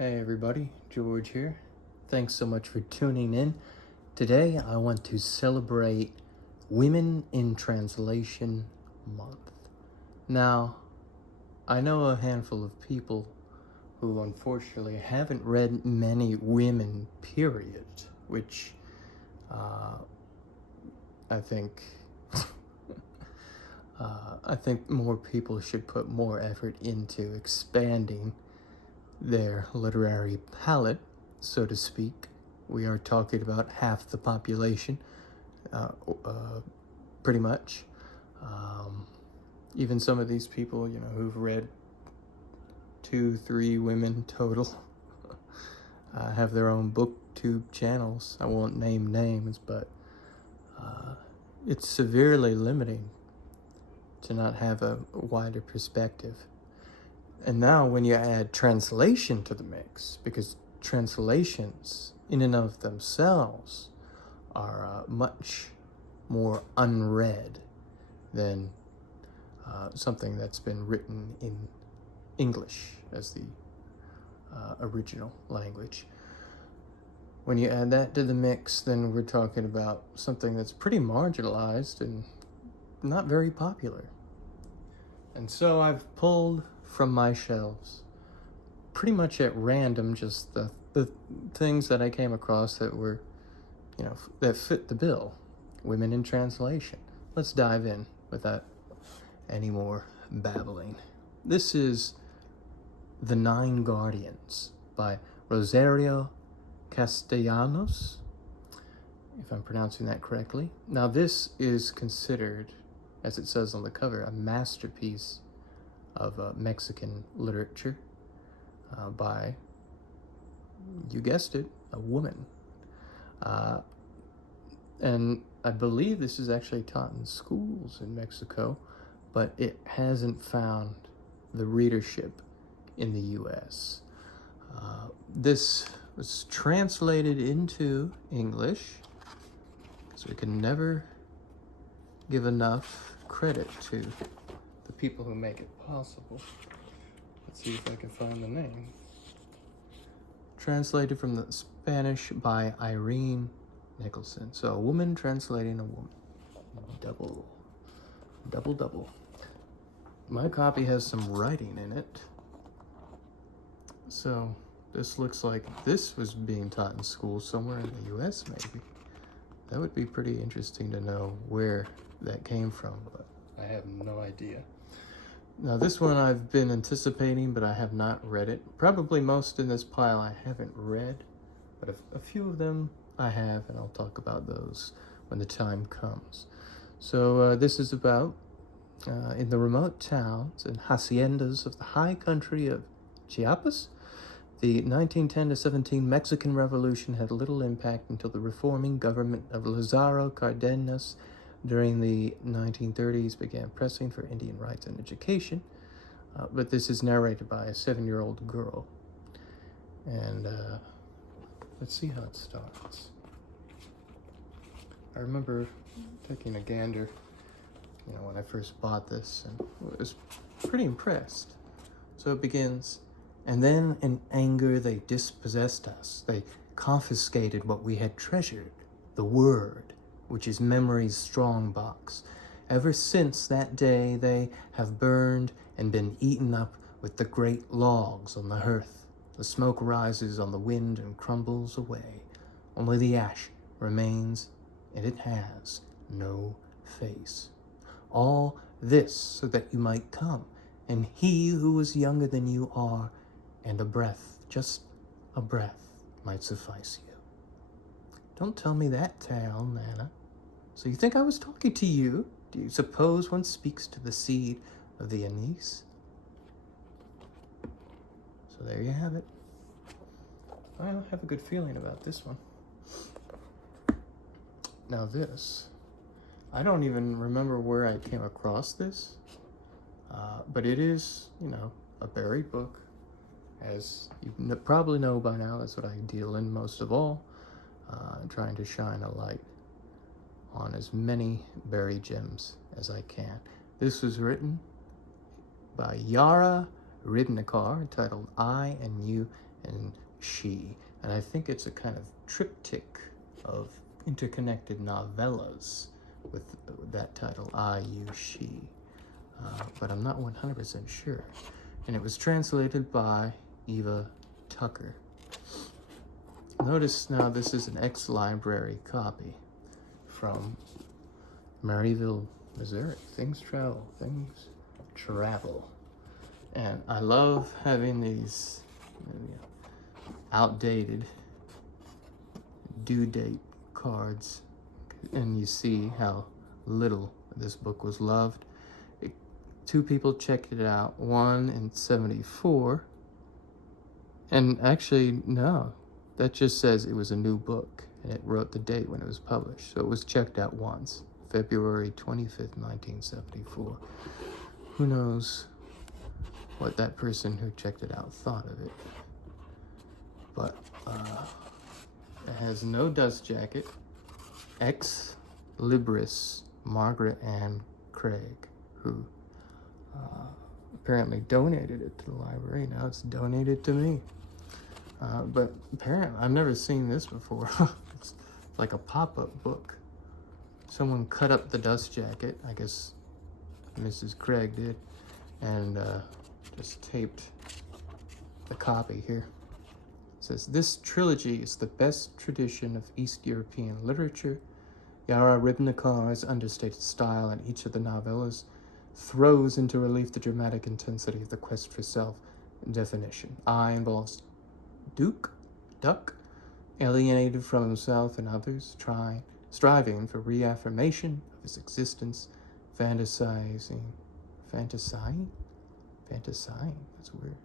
Hey everybody, George here. Thanks so much for tuning in. Today I want to celebrate Women in Translation Month. Now, I know a handful of people who unfortunately haven't read many women, period, which I think I think more people should put more effort into expanding their literary palette, so to speak. We are talking about half the population, pretty much. Even some of these people, who've read 2-3 women total, have their own booktube channels. I won't name names, but it's severely limiting to not have a wider perspective. And now when you add translation to the mix, because translations in and of themselves are much more unread than something that's been written in English as the original language. When you add that to the mix, then we're talking about something that's pretty marginalized and not very popular. And so I've pulled from my shelves, pretty much at random, just the things that I came across that were, that fit the bill. Women in translation. Let's dive in without any more babbling. This is The Nine Guardians by Rosario Castellanos, if I'm pronouncing that correctly. Now this is considered, as it says on the cover, a masterpiece of Mexican literature by, you guessed it, a woman. And I believe this is actually taught in schools in Mexico, but it hasn't found the readership in the US. This was translated into English, so we can never give enough credit to the people who make it possible. Let's see if I can find the name. Translated from the Spanish by Irene Nicholson. So a woman translating a woman. Double. My copy has some writing in it. So this looks like this was being taught in school somewhere in the US maybe. That would be pretty interesting to know where that came from, but I have no idea. Now this one I've been anticipating, but I have not read it. Probably most in this pile I haven't read, but a few of them I have, and I'll talk about those when the time comes. So this is about, in the remote towns and haciendas of the high country of Chiapas, the 1910 to 17 Mexican Revolution had little impact until the reforming government of Lázaro Cárdenas during the 1930s began pressing for Indian rights and education, but this is narrated by a 7-year-old girl. And let's see how it starts. I remember taking a gander, when I first bought this, and was pretty impressed. So it begins, and then in anger they dispossessed us. They confiscated what we had treasured, the word, which is memory's strong box. Ever since that day, they have burned and been eaten up with the great logs on the hearth. The smoke rises on the wind and crumbles away. Only the ash remains, and it has no face. All this so that you might come, and he who is younger than you are, and a breath, just a breath, might suffice you. Don't tell me that tale, Nana. So you think I was talking to you? Do you suppose one speaks to the seed of the anise? So there you have it. I have a good feeling about this one. Now this, I don't even remember where I came across this, but it is, a buried book. As you probably know by now, that's what I deal in most of all, trying to shine a light on as many buried gems as I can. This was written by Yara Ribnikar, entitled I and You and she. And I think it's a kind of triptych of interconnected novellas with that title, I, You, She. But I'm not 100% sure. And it was translated by Eva Tucker. Notice now this is an ex-library copy from Maryville, Missouri. Things travel, things travel. And I love having these outdated due date cards, and you see how little this book was loved. Two people checked it out, one in 74, and actually, no, that just says it was a new book, and it wrote the date when it was published, so it was checked out once, February 25th, 1974. Who knows what that person who checked it out thought of it. But it has no dust jacket. Ex Libris Margaret Ann Craig, who apparently donated it to the library. Now it's donated to me. But apparently, I've never seen this before. It's like a pop-up book. Someone cut up the dust jacket, I guess Mrs. Craig did, and just taped the copy here. It says, this trilogy is the best tradition of East European literature. Yara Ribnikar's understated style in each of the novellas throws into relief the dramatic intensity of the quest for self-definition. I involves Duck, alienated from himself and others, striving for reaffirmation of his existence, fantasizing, that's weird,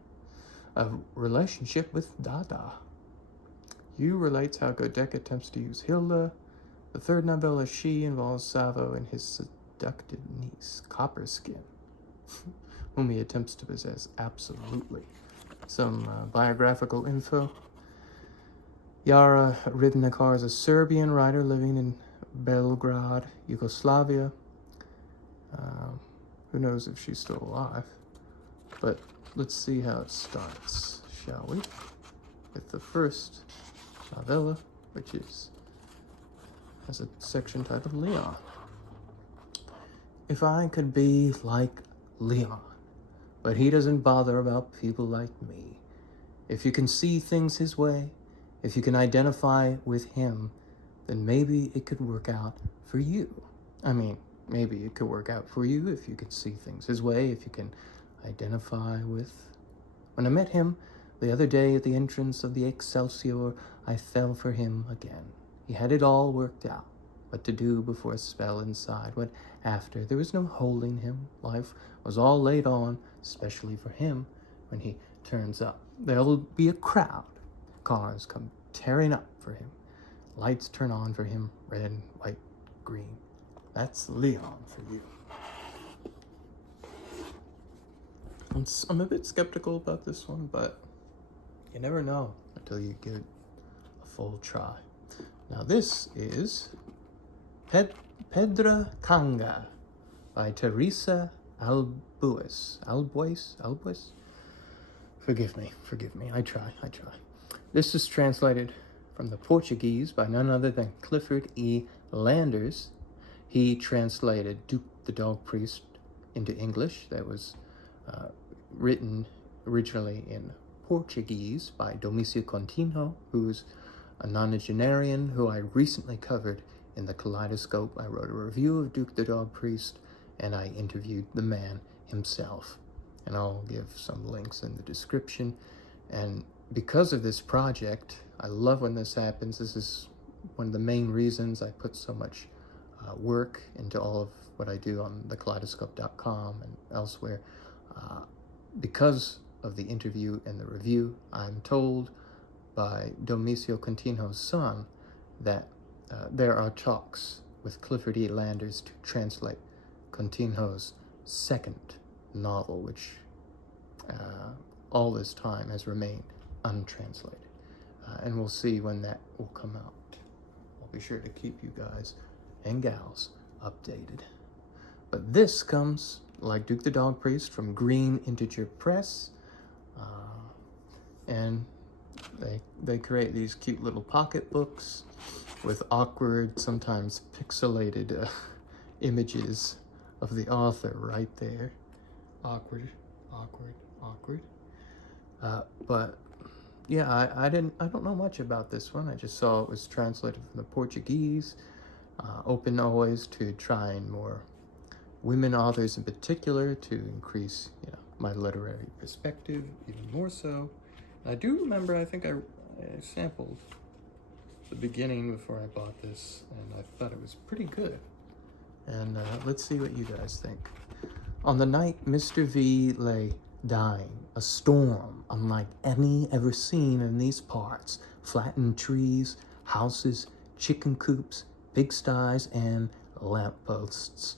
a relationship with Dada. Yu relates how Godek attempts to use Hilda. The third novella, She, involves Savo and his seductive niece, Copperskin, whom he attempts to possess absolutely. Some biographical info. Yara Ribnikar is a Serbian writer living in Belgrade, Yugoslavia. Who knows if she's still alive? But let's see how it starts, shall we? With the first novella, which has a section titled Leon. If I could be like Leon, but he doesn't bother about people like me. If you can see things his way, if you can identify with him, then maybe it could work out for you. I mean, maybe it could work out for you if you could see things his way, if you can identify with. When I met him the other day at the entrance of the Excelsior, I fell for him again. He had it all worked out. What to do before a spell inside, what after. There was no holding him. Life was all laid on, especially for him, when he turns up. There'll be a crowd. Cars come tearing up for him. Lights turn on for him, red, white, green. That's Leon for you. I'm a bit skeptical about this one, but you never know until you give it a full try. Now this is Pedra Conga by Teresa Albues. Forgive me, I try. This is translated from the Portuguese by none other than Clifford E. Landers. He translated Duke the Dog Priest into English. That was written originally in Portuguese by Domicio Coutinho, who's a nonagenarian who I recently covered in the Kaleidoscope. I wrote a review of Duke the Dog Priest, and I interviewed the man himself. And I'll give some links in the description. And because of this project, I love when this happens. This is one of the main reasons I put so much work into all of what I do on thekaleidoscope.com and elsewhere. Because of the interview and the review, I'm told by Domicio Coutinho's son that there are talks with Clifford E. Landers to translate Coutinho's second novel, which all this time has remained untranslated. And we'll see when that will come out. I'll be sure to keep you guys and gals updated. But this comes, like Duke the Dog Priest, from Green Integer Press. And They create these cute little pocketbooks with awkward, sometimes pixelated images of the author right there. Awkward, awkward, awkward. But yeah, I don't know much about this one. I just saw it was translated from the Portuguese. Open always to trying more women authors in particular to increase, my literary perspective even more so. I do remember, I think I sampled the beginning before I bought this, and I thought it was pretty good. And let's see what you guys think. On the night Mr. V lay dying, a storm unlike any ever seen in these parts, flattened trees, houses, chicken coops, pigsties, and lampposts.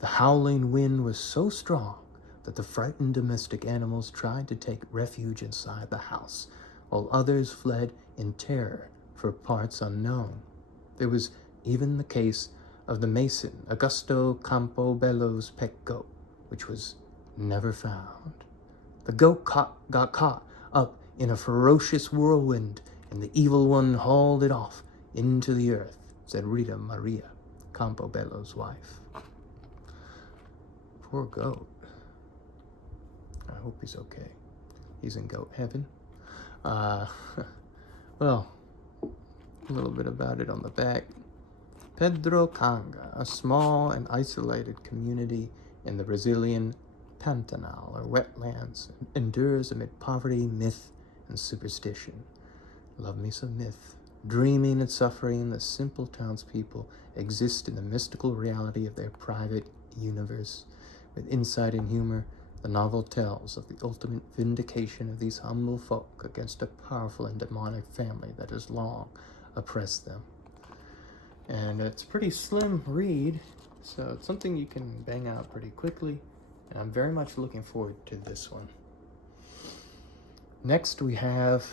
The howling wind was so strong that the frightened domestic animals tried to take refuge inside the house, while others fled in terror for parts unknown. There was even the case of the mason Augusto Campobello's pet goat, which was never found. The goat got caught up in a ferocious whirlwind, and the evil one hauled it off into the earth, said Rita Maria, Campobello's wife. Poor goat. I hope he's okay. He's in goat heaven. Well, a little bit about it on the back. Pedra Conga, a small and isolated community in the Brazilian Pantanal, or wetlands, endures amid poverty, myth, and superstition. Love me some myth. Dreaming and suffering, the simple townspeople exist in the mystical reality of their private universe. With insight and humor, the novel tells of the ultimate vindication of these humble folk against a powerful and demonic family that has long oppressed them. And it's a pretty slim read, so it's something you can bang out pretty quickly, and I'm very much looking forward to this one. Next we have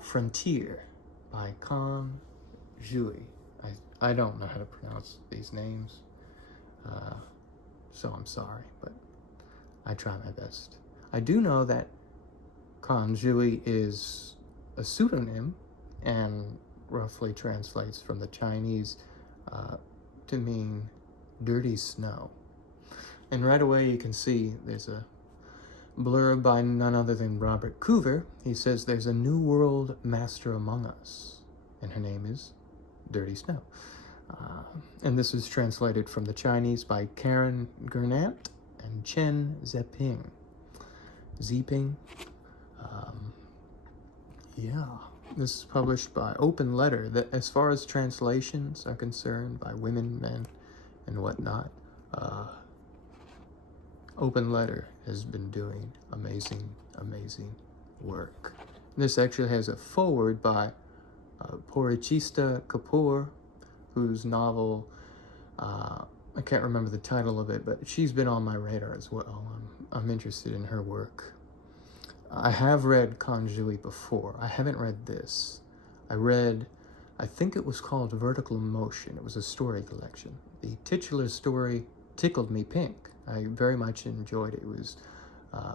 Frontier by Kan Jui. I don't know how to pronounce these names, so I'm sorry, but I try my best. I do know that Kan Jui is a pseudonym and roughly translates from the Chinese to mean dirty snow. And right away you can see there's a blurb by none other than Robert Coover. He says there's a new world master among us, and her name is Dirty Snow. And this was translated from the Chinese by Karen Gernant and Chen Zeping. Yeah, this is published by Open Letter. That, as far as translations are concerned, by women, men, and whatnot, Open Letter has been doing amazing work. This actually has a foreword by Porichista Kapoor, whose novel, I can't remember the title of it, but she's been on my radar as well. I'm interested in her work. I have read Kan Jui before. I haven't read this. I think it was called Vertical Motion. It was a story collection. The titular story tickled me pink. I very much enjoyed it. It was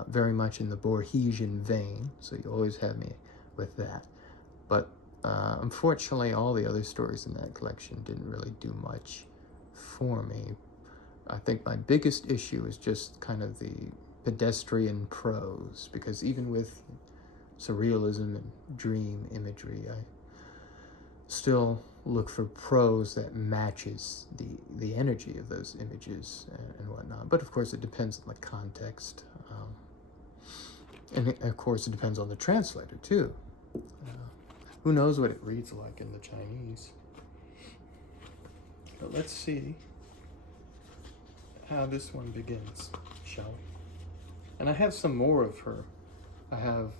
very much in the Borgesian vein, so you always have me with that. But unfortunately, all the other stories in that collection didn't really do much for me. I think my biggest issue is just kind of the pedestrian prose, because even with surrealism and dream imagery, I still look for prose that matches the energy of those images and whatnot. But of course it depends on the context, and of course it depends on the translator too. Who knows what it reads like in the Chinese. But let's see how this one begins, shall we? And I have some more of her. I have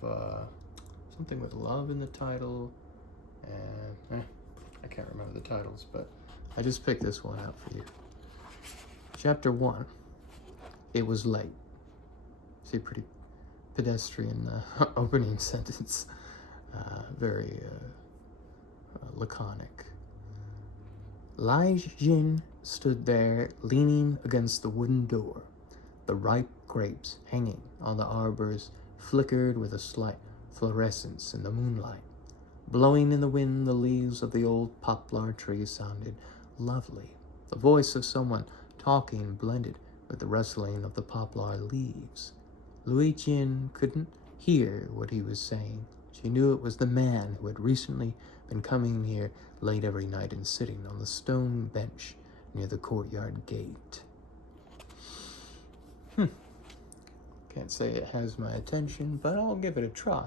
something with love in the title, and I can't remember the titles, but I just picked this one out for you. Chapter 1, It Was Late. See, pretty pedestrian opening sentence. Very laconic. Lai Jin stood there, leaning against the wooden door. The ripe grapes hanging on the arbors flickered with a slight fluorescence in the moonlight. Blowing in the wind, the leaves of the old poplar tree sounded lovely. The voice of someone talking blended with the rustling of the poplar leaves. Luigi couldn't hear what he was saying. She knew it was the man who had recently been coming here late every night and sitting on the stone bench near the courtyard gate. Can't say it has my attention, but I'll give it a try.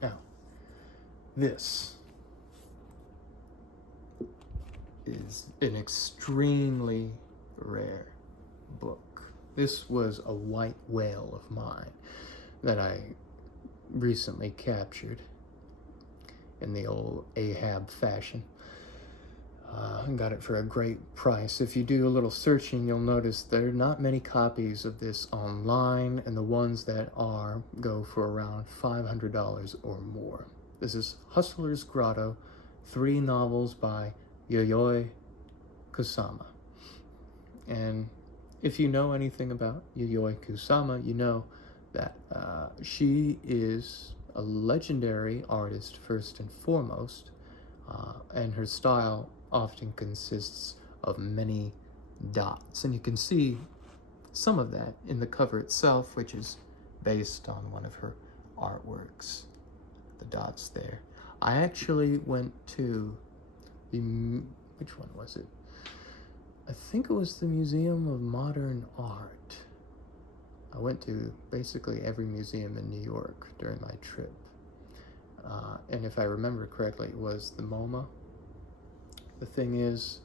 Now, this is an extremely rare book. This was a white whale of mine that I recently captured in the old Ahab fashion. Got it for a great price. If you do a little searching, you'll notice there are not many copies of this online, and the ones that are go for around $500 or more. This is Hustler's Grotto, 3 novels by Yayoi Kusama. And if you know anything about Yayoi Kusama, you know that she is a legendary artist first and foremost, and her style often consists of many dots. And you can see some of that in the cover itself, which is based on one of her artworks. The dots there. I actually went to which one was it? I think it was the Museum of Modern Art. I went to basically every museum in New York during my trip. And if I remember correctly, it was the MoMA. The thing is,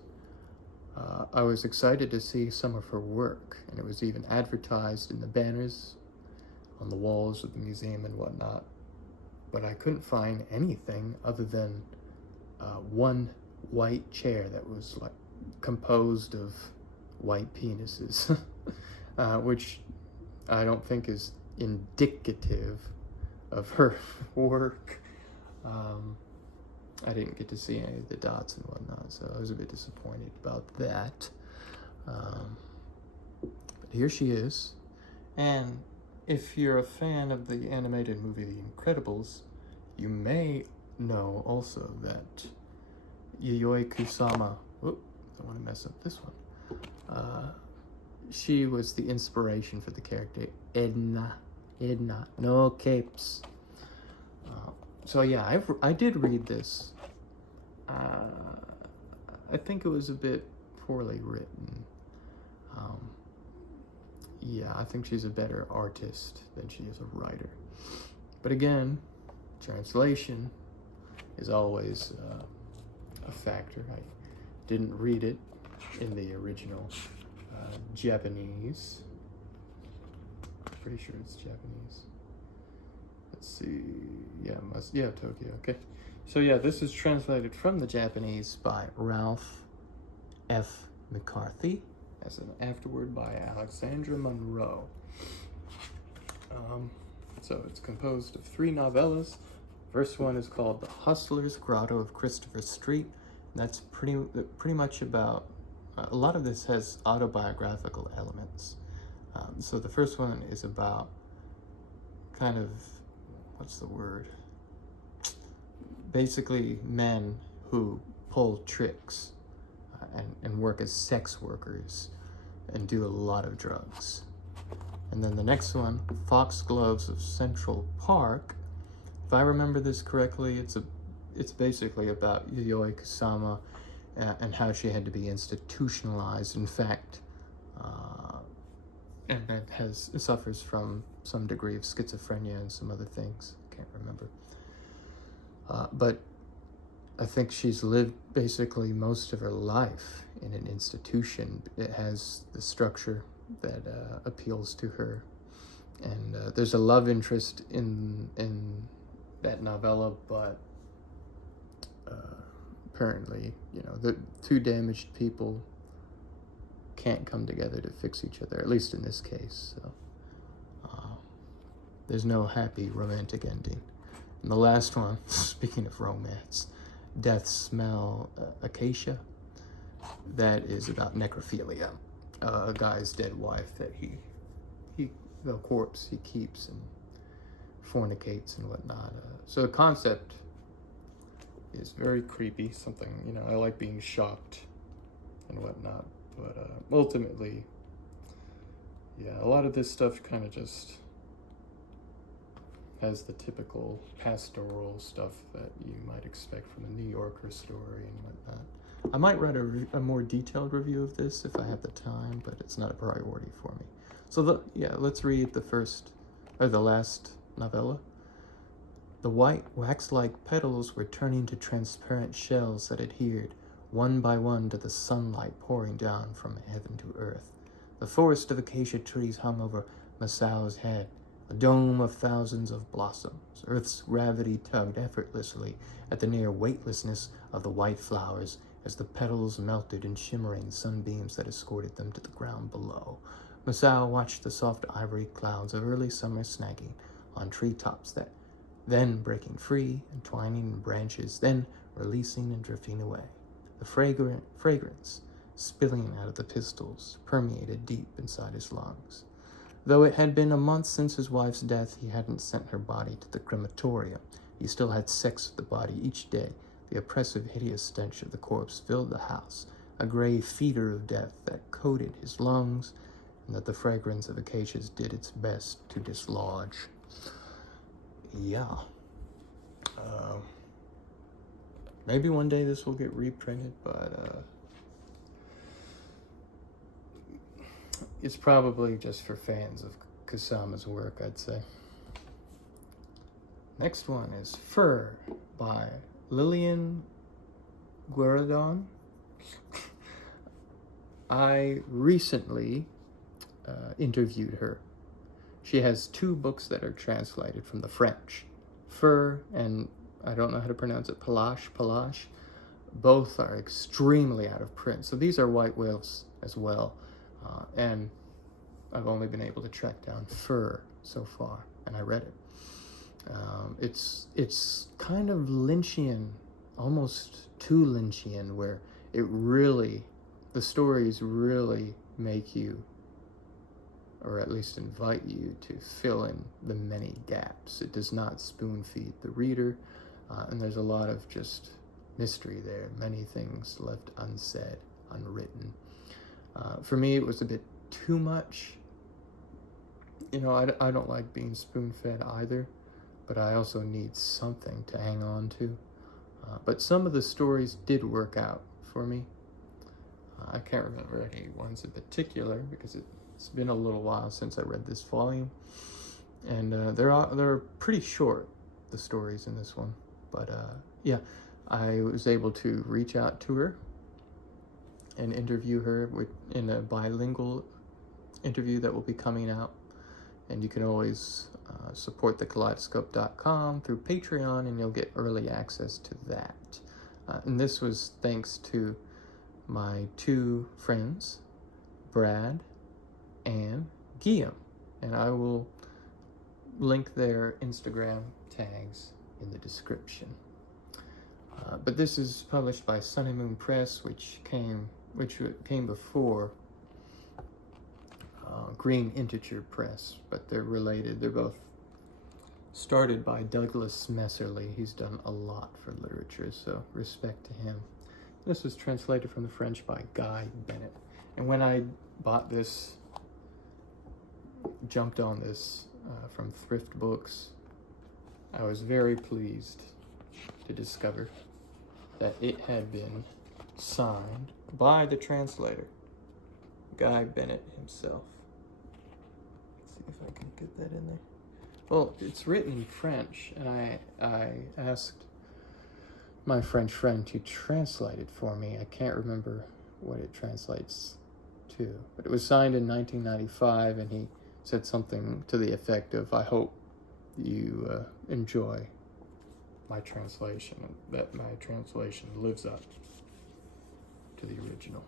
I was excited to see some of her work, and it was even advertised in the banners on the walls of the museum and whatnot. But I couldn't find anything other than one white chair that was like composed of white penises, which I don't think is indicative of her work. I didn't get to see any of the dots and whatnot, so I was a bit disappointed about that. But here she is. And if you're a fan of the animated movie The Incredibles, you may know also that Yayoi Kusama, I don't want to mess up this one, she was the inspiration for the character Edna, no capes. So yeah, I did read this. I think it was a bit poorly written. Yeah, I think she's a better artist than she is a writer. But again, translation is always a factor. I didn't read it in the original Japanese. Pretty sure it's Japanese. Let's see. Yeah, Tokyo. Okay. So yeah, this is translated from the Japanese by Ralph F. McCarthy, as an afterword by Alexandra Monroe. So it's composed of 3 novellas. First one is called The Hustler's Grotto of Christopher Street. That's pretty much about, a lot of this has autobiographical elements. So the first one is about kind of, what's the word? Basically men who pull tricks and work as sex workers and do a lot of drugs. And then the next one, Foxgloves of Central Park. If I remember this correctly, it's basically about Yayoi Kusama and how she had to be institutionalized. In fact, and that suffers from some degree of schizophrenia and some other things. Can't remember. But I think she's lived basically most of her life in an institution. It has the structure that appeals to her. And there's a love interest in that novella, but apparently, the 2 damaged people can't come together to fix each other, at least in this case. So there's no happy romantic ending. And the last one, speaking of romance, Death Smell Acacia, that is about necrophilia. A guy's dead wife that the corpse he keeps and fornicates and whatnot. So the concept is very creepy, something, you know, I like being shocked and whatnot, but ultimately, yeah, a lot of this stuff kind of just has the typical pastoral stuff that you might expect from a New Yorker story and whatnot. I might write a more detailed review of this if I have the time, but it's not a priority for me. So let's read the last novella. The white wax-like petals were turning to transparent shells that adhered one by one to the sunlight pouring down from heaven to earth. The forest of acacia trees hung over Massao's head, a dome of thousands of blossoms. Earth's gravity tugged effortlessly at the near weightlessness of the white flowers as the petals melted in shimmering sunbeams that escorted them to the ground below. Masao watched the soft ivory clouds of early summer snagging on treetops, that then breaking free and twining in branches, then releasing and drifting away. The fragrance spilling out of the pistils permeated deep inside his lungs. Though it had been a month since his wife's death, he hadn't sent her body to the crematorium. He still had sex with the body each day. The oppressive, hideous stench of the corpse filled the house, a gray feeder of death that coated his lungs, and that the fragrance of acacias did its best to dislodge. Yeah. Maybe one day this will get reprinted, but it's probably just for fans of Kusama's work, I'd say. Next one is Fur by Lillian Gueridon. I recently interviewed her. She has 2 books that are translated from the French. Fur and, I don't know how to pronounce it, Palache. Both are extremely out of print. So these are white whales as well. And I've only been able to track down Fur so far, and I read it. It's kind of Lynchian, almost too Lynchian, where the stories really make you, or at least invite you to fill in the many gaps. It does not spoon feed the reader, and there's a lot of just mystery there, many things left unsaid, unwritten. For me, it was a bit too much. You know, I don't like being spoon-fed either, but I also need something to hang on to. But some of the stories did work out for me. I can't remember any ones in particular because it's been a little while since I read this volume. And they're pretty short, the stories in this one. But yeah, I was able to reach out to her and interview her in a bilingual interview that will be coming out. And you can always support thekaleidoscope.com through Patreon, and you'll get early access to that. And this was thanks to my 2 friends, Brad and Guillaume. And I will link their Instagram tags in the description. But this is published by Sun and Moon Press, which came before Green Integer Press, but they're related. They're both started by Douglas Messerly. He's done a lot for literature, so respect to him. This was translated from the French by Guy Bennett. And when I bought this, jumped on this from thrift books, I was very pleased to discover that it had been signed by the translator, Guy Bennett himself. Let's see if I can get that in there. Well, it's written in French, and I asked my French friend to translate it for me. I can't remember what it translates to, but it was signed in 1995, and he said something to the effect of, I hope you enjoy my translation, and that my translation lives up to the original.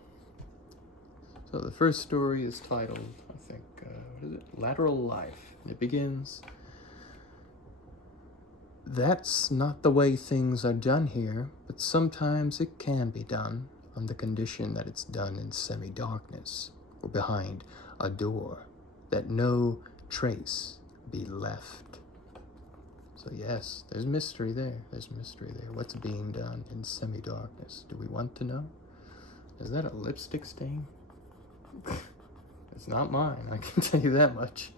So the first story is titled, I think, what is it? Lateral Life. And it begins, "That's not the way things are done here, but sometimes it can be done on the condition that it's done in semi-darkness or behind a door, that no trace be left." So yes, there's mystery there. There's mystery there. What's being done in semi-darkness? Do we want to know? Is that a lipstick stain? It's not mine, I can tell you that much.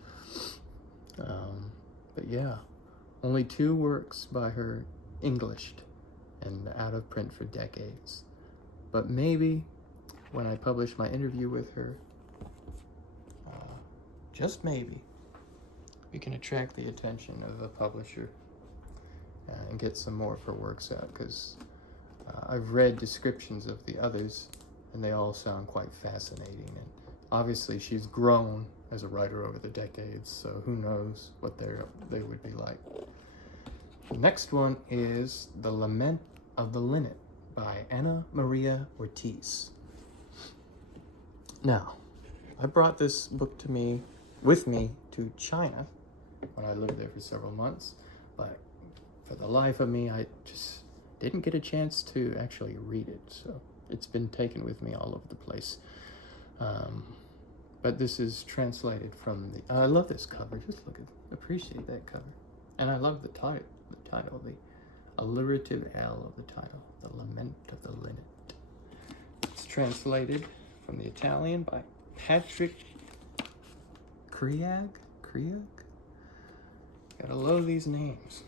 But yeah, only 2 works by her Englished and out of print for decades. But maybe when I publish my interview with her, just maybe, we can attract the attention of a publisher and get some more of her works out, because I've read descriptions of the others and they all sound quite fascinating. And obviously she's grown as a writer over the decades, so who knows what they would be like. The next one is The Lament of the Linnet by Ana Maria Ortiz. Now, I brought this book with me to China when I lived there for several months, but for the life of me, I just didn't get a chance to actually read it, so it's been taken with me all over the place. But this is translated from the... I love this cover. Just appreciate that cover. And I love the title, the alliterative L of the title, The Lament of the Linnet. It's translated from the Italian by Patrick Kriag? Gotta love these names.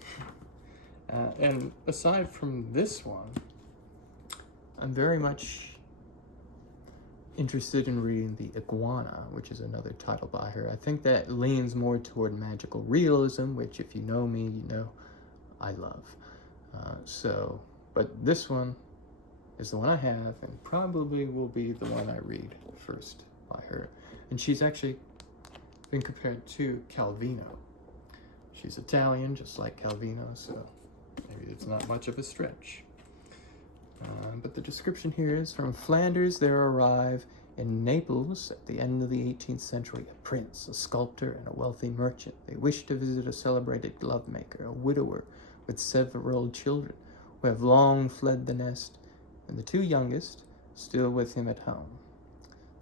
And aside from this one, I'm very much interested in reading The Iguana, which is another title by her. I think that leans more toward magical realism, which if you know me, you know I love. But this one is the one I have, and probably will be the one I read first by her. And she's actually been compared to Calvino. She's Italian, just like Calvino, so maybe it's not much of a stretch. But the description here is, from Flanders there arrive in Naples at the end of the 18th century a prince, a sculptor, and a wealthy merchant. They wish to visit a celebrated glove maker, a widower with several children who have long fled the nest, and the 2 youngest still with him at home.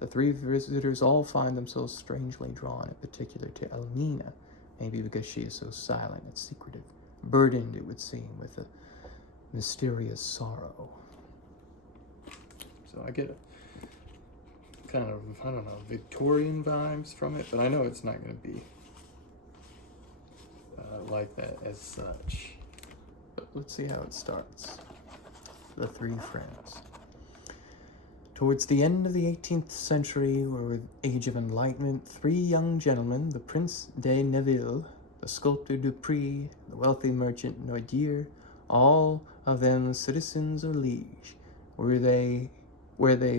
The 3 visitors all find themselves strangely drawn, in particular to Elmina, maybe because she is so silent and secretive, burdened, it would seem, with a mysterious sorrow. So I get a kind of, I don't know, Victorian vibes from it, but I know it's not going to be like that as such. But let's see how it starts. The 3 friends. Towards the end of the 18th century, or with age of enlightenment, 3 young gentlemen, the Prince de Neville, the sculptor Dupré, the wealthy merchant Noidier, all of them citizens of Liege, where they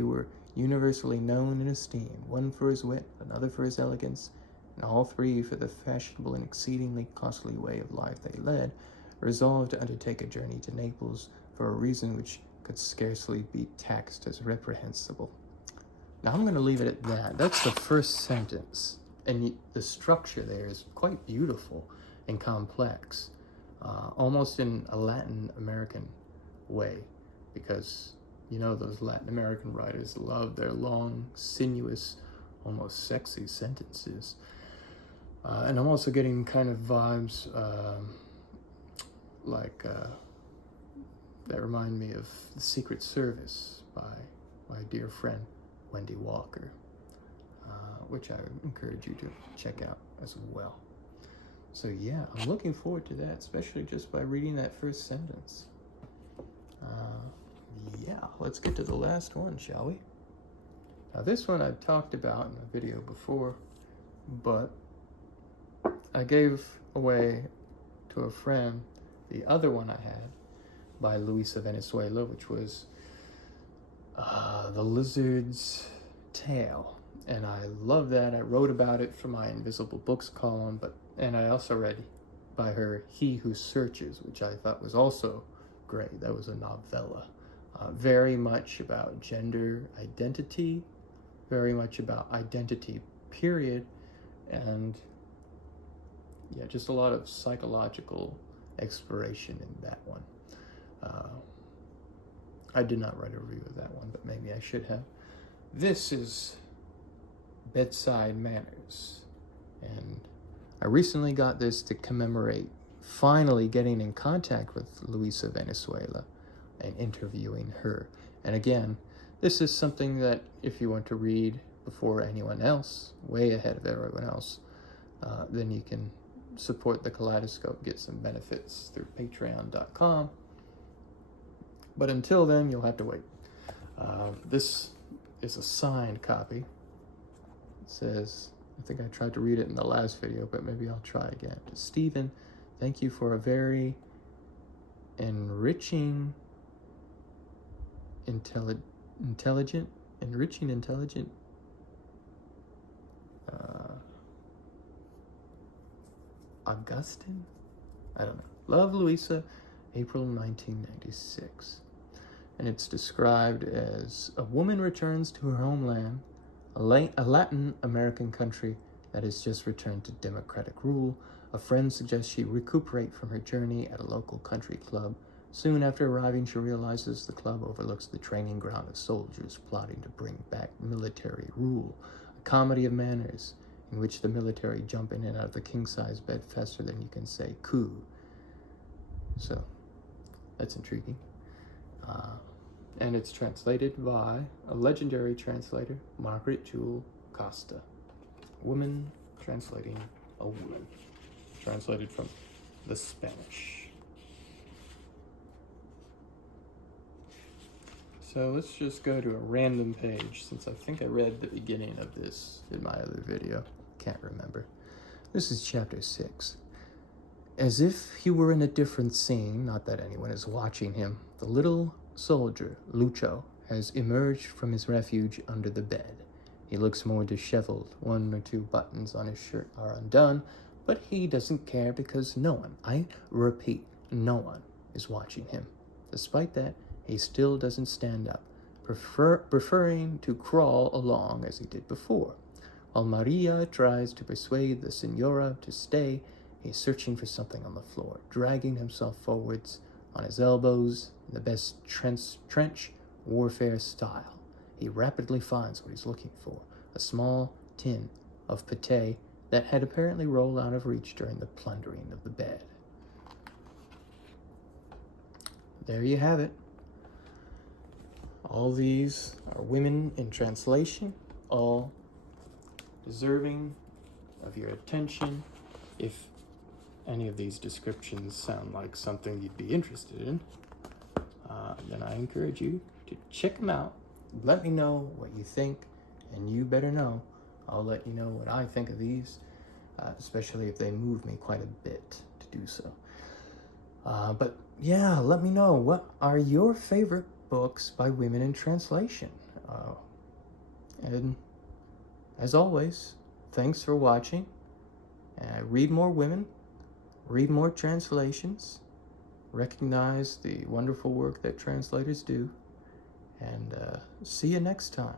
were universally known and esteemed, one for his wit, another for his elegance, and all 3 for the fashionable and exceedingly costly way of life they led, resolved to undertake a journey to Naples for a reason which could scarcely be taxed as reprehensible. Now I'm going to leave it at that. That's the first sentence, and the structure there is quite beautiful and complex, almost in a Latin American way, because you know those Latin American writers love their long, sinuous, almost sexy sentences. And I'm also getting kind of vibes that remind me of The Secret Service by my dear friend Wendy Walker, which I would encourage you to check out as well. So yeah, I'm looking forward to that, especially just by reading that first sentence. Yeah, let's get to the last one, shall we? Now this one I've talked about in a video before, but I gave away to a friend the other one I had by Luisa Venezuela, which was The Lizard's Tale. And I love that. I wrote about it for my Invisible Books column, and I also read by her He Who Searches, which I thought was also great. That was a novella. Very much about gender identity, very much about identity, period, and yeah, just a lot of psychological exploration in that one. I did not write a review of that one, but maybe I should have. This is Bedside Manners, and I recently got this to commemorate finally getting in contact with Luisa Venezuela and interviewing her. And again, this is something that if you want to read before anyone else, way ahead of everyone else, then you can support the Kaleidoscope, get some benefits through patreon.com. But until then, you'll have to wait. This is a signed copy. It says, I think I tried to read it in the last video, but maybe I'll try again. Stephen, thank you for a very enriching, intelligent, Augustine? I don't know. Love, Luisa, April 1996. And it's described as a woman returns to her homeland, a Latin American country that has just returned to democratic rule. A friend suggests she recuperate from her journey at a local country club. Soon after arriving, she realizes the club overlooks the training ground of soldiers plotting to bring back military rule. A comedy of manners in which the military jump in and out of the king-size bed faster than you can say coup. So, that's intriguing. And it's translated by a legendary translator, Margaret Jewel Costa. Woman translating a woman. Translated from the Spanish. So let's just go to a random page, since I think I read the beginning of this in my other video. Can't remember. This is chapter 6. As if he were in a different scene, not that anyone is watching him, the little soldier, Lucho, has emerged from his refuge under the bed. He looks more disheveled. 1 or 2 buttons on his shirt are undone, but he doesn't care because no one, I repeat, no one is watching him. Despite that, he still doesn't stand up, preferring to crawl along as he did before. While Maria tries to persuade the Senora to stay, he is searching for something on the floor, dragging himself forwards on his elbows in the best trench warfare style. He rapidly finds what he's looking for, a small tin of pate that had apparently rolled out of reach during the plundering of the bed. There you have it. All these are women in translation, all deserving of your attention. If any of these descriptions sound like something you'd be interested in, then I encourage you to check them out. Let me know what you think, and you better know I'll let you know what I think of these, especially if they move me quite a bit to do so. But yeah, let me know, what are your favorite books by women in translation? And as always, thanks for watching. Read more women, read more translations, recognize the wonderful work that translators do, and see you next time.